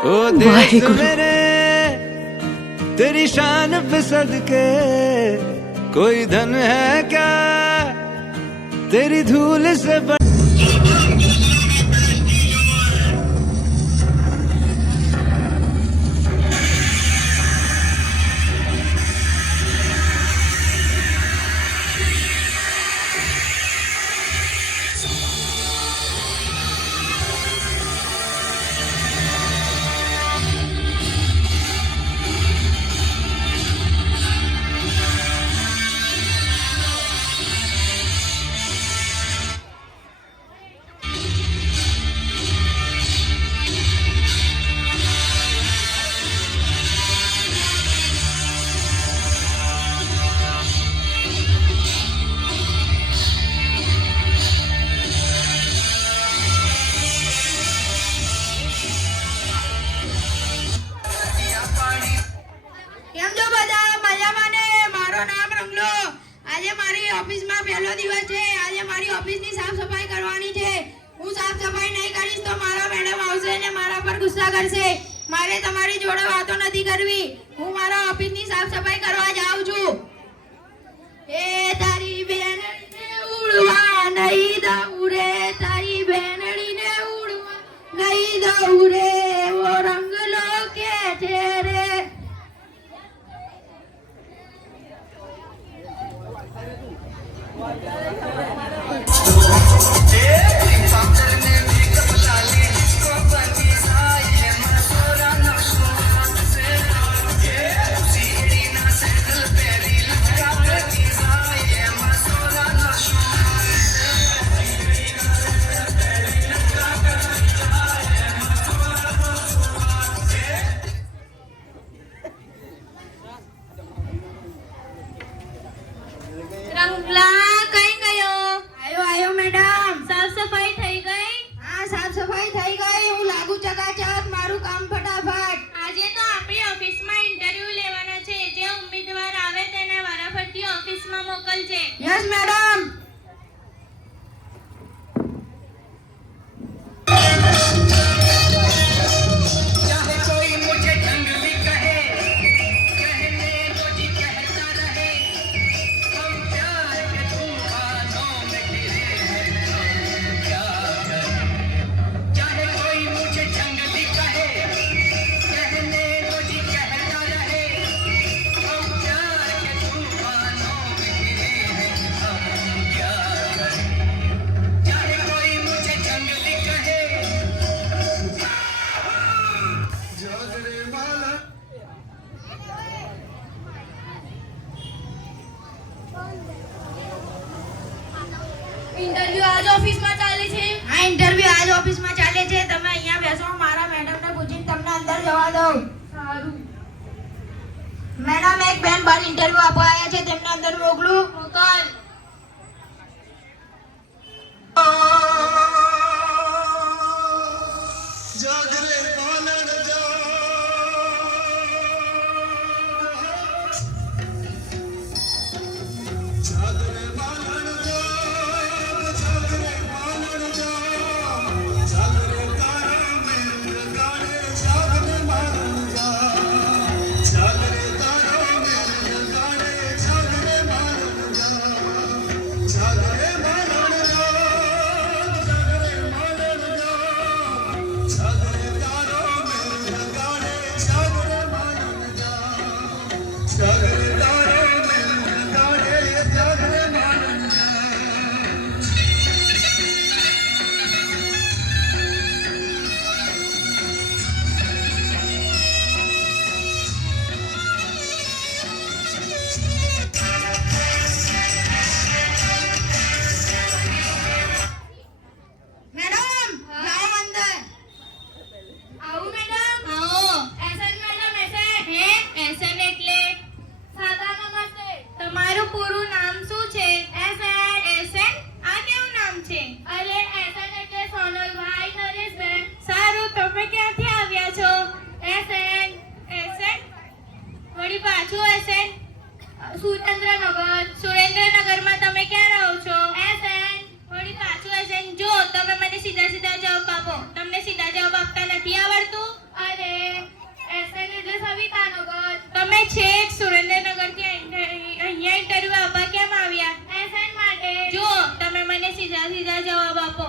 ओ देश मेरे तेरी शान पे सदके कोई धन है क्या तेरी धूल से આજે મારી ઓફિસમાં પહેલો દિવસ છે. આજે મારી ઓફિસની સાફ સફાઈ કરવાની છે. હું સાફ સફાઈ નહીં કરીશ તો મારા મેડમ આવશે ને મારા પર ગુસ્સા કરશે. મારે તમારી જોડે વાતો નથી કરવી. હું મારા ઓફિસની સાફ સફાઈ કરવા જાઉં છું. એ તારી બેનડીને ઉડવા નહીં દઉં રે, તારી બેનડીને ઉડવા નહીં દઉં રે, એવો રંગ લો કે છે રે. રંગલા કઈ ગયો? આયો મેડમ. સાફ સફાઈ થઈ ગઈ? હા, સાફ સફાઈ થઈ ગઈ. હું લાગુ ચકાચક, મારું કામ ફટાફટ. આજે તો આપણી ઓફિસમાં ઇન્ટરવ્યુ લેવાના છે. જે ઉમેદવાર આવે તેને વારાફરતી ઓફિસમાં મોકલજે. Yes madam. ઇન્ટરવ્યુ આજ ઓફિસમાં ચાલે છે. હા, ઇન્ટરવ્યુ આજ ઓફિસમાં ચાલે છે. તમે અહીંયા બેસો. મારા મેડમને પૂછીને તમને અંદર જવા દઉં. સારું. મેડમ, એક બેન બહાર ઇન્ટરવ્યુ આપવા આવ્યા છે. તેમને અંદર મોકલું. મોકલ. સુરેન્દ્રનગરમાં તમે ક્યાં રહો છો? એસએન. વળી પાછું એસએન. જો તમે મને સીધા સીધા જવાબ આપો. તમને સીધા જવાબ આપતા નથી આવડતું? અરે છેક સુરેન્દ્રનગરથી અહીંયા ઇન્ટરવ્યુ આપવા કેમ આવ્યા? એસએન માટે. જો તમે મને સીધા સીધા જવાબ આપો.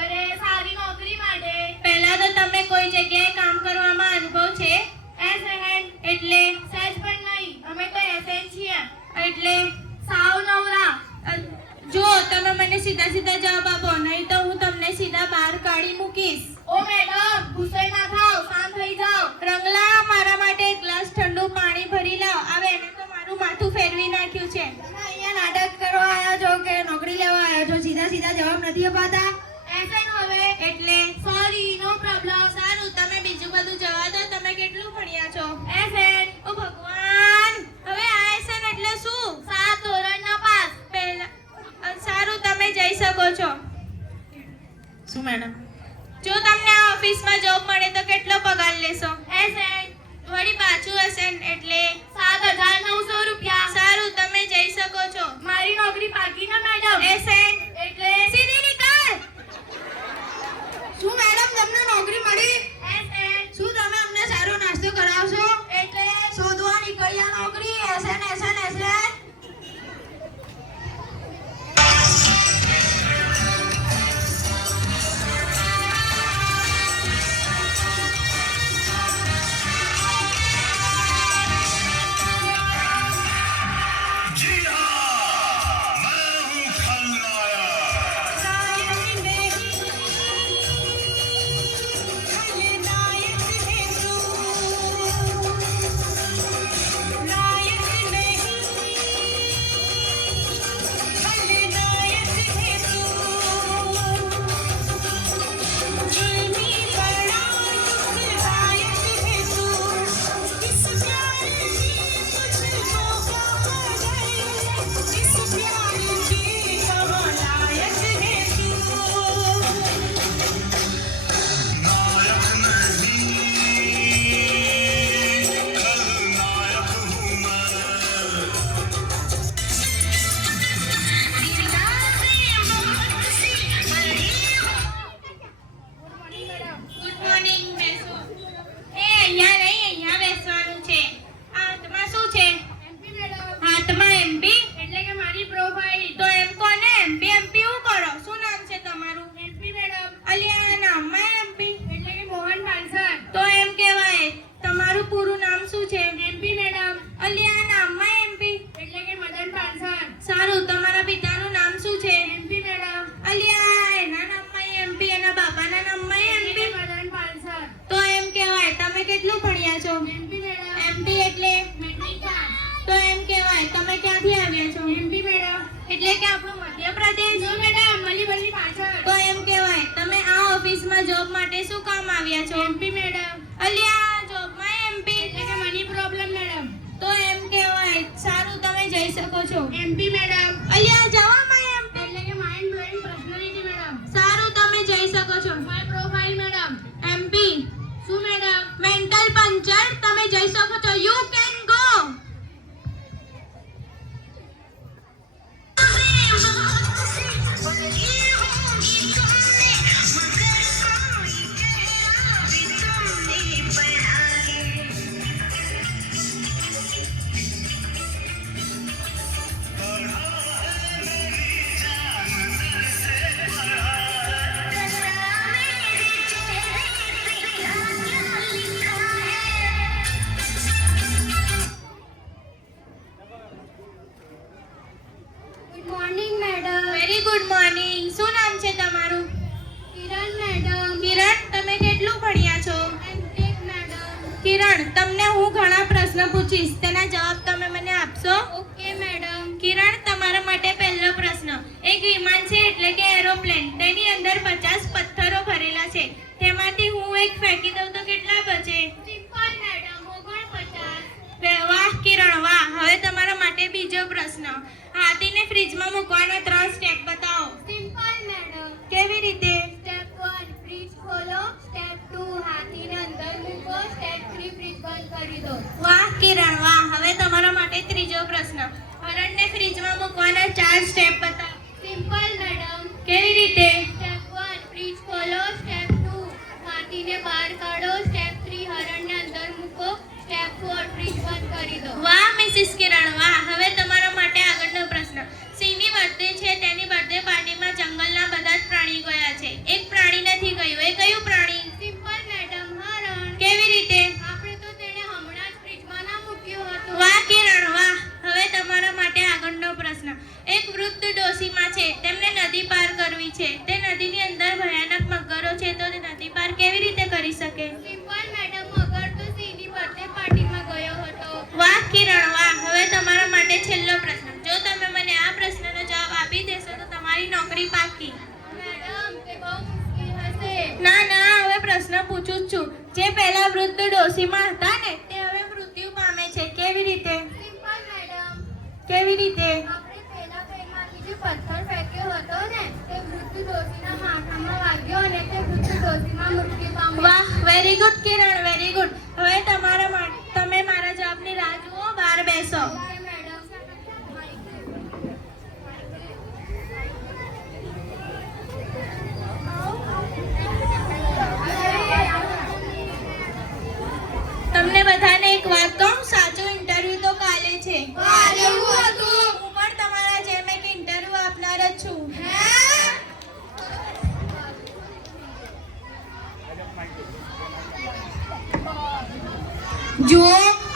અરે સારી નોકરી માટે. પહેલા તો તમે કોઈ જગ્યાએ કામ કરવામાં અનુભવ છે? એસએન એટલે સહેજ પણ નહીં. અમે તો એસએન છીએ. એટલે સાવ નવરા. જો તમે મને સીધા સીધા જવાબ આપો, નહીં તો હું તમને સીધા બહાર કાઢી મૂકીશ. ઓ મેડમ, ગુસ્સે ના થાઓ, શાંત થઈ જાઓ. રંગલા, મારા માટે એક ગ્લાસ ઠંડુ પાણી ભરી લાવ. આવે એને તો મારું માથું ફેરવી નાખ્યું છે. તમે અહીંયા નાટક કરવા આવ્યા છો કે નોકરી લેવા આવ્યા છો? સીધા સીધા જવાબ નથી અપાતા. એસએન હવે એટલે સોરી, નો પ્રોબ્લેમ. સારું, તમે બીજું બધું જવા દો. તમે કેટલું ભણ્યા છો? એસએન ઓ ભગવાન, હવે આ એસન એટલે શું? 7 ધોરણના પાસ. પહેલા સારું, તમે જઈ શકો છો. શું મેડમ? જો તમને આ ઓફિસમાં જોબ મળે તો કેટલો પગાર લેશો? એસએન વળી પાછું એસન એટલે 7,900 રૂપિયા. સારું, તમે જઈ શકો છો. મારી નોકરી પાકી ના મેડમ. એસન એટલે સીધી નીકળ. શું મેડમ તમને નોકરી મળી? એસએન શું તમે અમને સારો નાસ્તો કરાવશો? એટલે શોધવા નીકળ્યા નોકરી. SN SN SN. जी हाँ, मैं हूँ खलनायक। नायक नहीं, खलनायक हूँ मैं। Good morning. બેસો. અહીંયા નહીં, અહીંયા બેસવાનું છે. હાથમાં શું છે? MP madam. હાથમાં એમપી એટલે કે મારી પ્રોફાઇલ. તો એમ કોને એમપી એમપી હું કરો? શું નામ છે તમારું? MP madam. અલિયા, નામમાં એમપી એટલે કે મોહન પાનસર. તો એમ કહેવાય. તમારું પૂરું નામ શું છે? MP madam. અલિયા, નામમાં એમપી એટલે કે મદન પાનસર. સારું, તમારા પિતાનું નામ શું છે? MP madam. અલિયા, એના નામમાં એમપી, એના બાપાના નામમાં એટલે કે એમપી મદન પાનસર. તો એમ કહેવાય. તમે કેટલું ભણ્યા છો? MP madam. એમપી એટલે મેટ્રિક પાસ. તો એમ કહેવાય. તમે ક્યાંથી આવ્યા છો? MP madam. એટલે કે આપણું મધ્યપ્રદેશ. જો મેડમ, મલી પાછળ. તો એમ કહેવાય. તમે આ ઓફિસમાં જોબ માટે શું કામ આવ્યા છો? MP madam. અલિયા, જોબમાં એમપી એટલે કે મની પ્રોબ્લેમ મેડમ. તો એમ કહેવાય. સારું, તમે જઈ શકો છો. MP madam. અલિયા, જવામાં એમપી એટલે કે માઇન્ડ બ્લોઇંગ પર્સનાલિટી મેડમ. સારું, તમે જઈ શકો છો. My profile madam. એમપી શું મેડમ? Mental puncture. તમે જઈ શકો છો. You can go. Good morning madam. Very good morning. શું નામ છે તમારું? કિરણ મેડમ. કિરણ, તમે કેટલું ભણ્યા છો? MTech madam. કિરણ, તમને હું ઘણા પ્રશ્ન પૂછીશ. તેના જવાબ તમે મને આપશો? Okay madam. કિરણ, તમારા માટે પહેલો પ્રશ્ન. એક વિમાન છે એટલે કે એરોપ્લેન. તેની અંદર 50 પથ્થરો ભરેલા છે. તેમાંથી હું એક ફેંકી દઉં તો કેટલા બચે? Simple madam. 49. વાહ કિરણ, વાહ. હવે તમારા માટે બીજો પ્રશ્ન. હાથીને ફ્રીજમાં મૂકવાના 3 સ્ટેપ બતાવો. Simple madam. કેવી રીતે? સ્ટેપ 1 ફ્રીજ ખોલો. સ્ટેપ 2 હાથીને અંદર મૂકો. સ્ટેપ 3 ફ્રીજ બંધ કરી દો. વાહ કિરણ, વાહ. હવે તમારા માટે પૂછું જ છું. જે પહેલા વૃદ્ધ ડોશીમાં હતા ને તે હવે મૃત્યુ પામે છે. કેવી રીતે? સિમ્પલ મેડમ, કેવી રીતે? આપણે પહેલા પેનમાંથી જે પથ્થર ફેંક્યો હતો ને તે વૃદ્ધ ડોશીના માથામાં વાગ્યો અને તે વૃદ્ધ ડોશીમાં મૃત્યુ પામ્યો. વાહ, વેરી ગુડ કિરણ, વેરી ગુડ. હવે તમે મારા જવાબની રાહ જુઓ. બહાર બેસો. Okay madam. તમને બધાને એક વાત કહું, સાચો ઇન્ટરવ્યુ તો કાલે છે. કાલે એવું હતું? હું પણ તમારા જેમ એક ઇન્ટરવ્યુ આપનાર જ છું. જુઓ,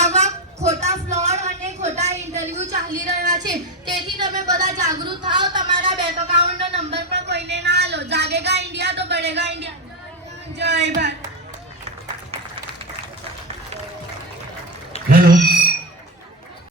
આવા ખોટા ફ્રોડ અને ખોટા ઇન્ટરવ્યુ ચાલી રહ્યા છે. તેથી તમે બધા જાગૃત થાઓ. તમારા બેંક એકાઉન્ટનો નંબર પણ કોઈને ના આલો. જાગેગા ઇન્ડિયા તો બઢેગા ઇન્ડિયા. જય ભારત.